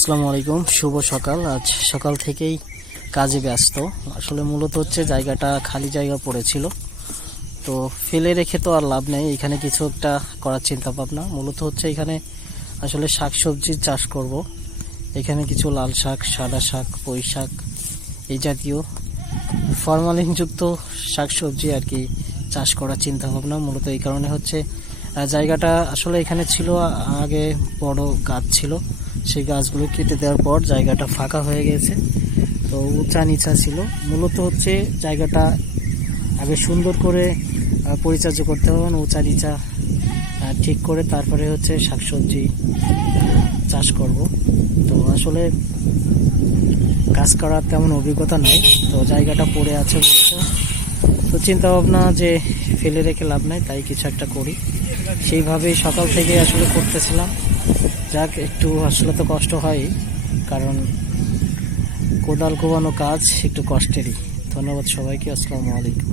আসসালামু আলাইকুম, শুভ সকাল। আজ সকাল থেকেই কাজে ব্যস্ত। আসলে মূলত হচ্ছে জায়গাটা খালি জায়গা পড়েছিল। তো ফেলে রেখে তো আর লাভ নেই, এখানে কিছু একটা করার চিন্তা ভাবনা। মূলত হচ্ছে এখানে আসলে শাক সবজির চাষ করব। এখানে কিছু লাল শাক, সাদা শাক, পুঁই শাক, এই জাতীয় ফরমালিনযুক্ত শাক সবজি আর কি চাষ করার চিন্তা ভাবনা। মূলত এই কারণে হচ্ছে জায়গাটা আসলে এখানে ছিল আগে বড় গাছ ছিল। সেই গাছগুলো কেটে দেওয়ার পর জায়গাটা ফাঁকা হয়ে গেছে। তো উঁচা নিচা ছিল। মূলত হচ্ছে জায়গাটা আগে সুন্দর করে পরিচর্যা করতে হবে উঁচা নিচা ঠিক করে তারপরে হচ্ছে শাকসবজি চাষ করব। তো আসলে কাজ করার তেমন অভিজ্ঞতা নাই। তো জায়গাটা পড়ে আছে মূলত। তো চিন্তা ভাবনা যে ফেলে রেখে লাভ নাই, তাই কিছু একটা করি। সেইভাবেই সকাল থেকে আসলে করতেছিলাম। যাক, একটু আসলে তো কষ্ট হয়, কারণ কোদাল কোবানো কাজ একটু কষ্টেরই। ধন্যবাদ সবাইকে, আসসালামু আলাইকুম।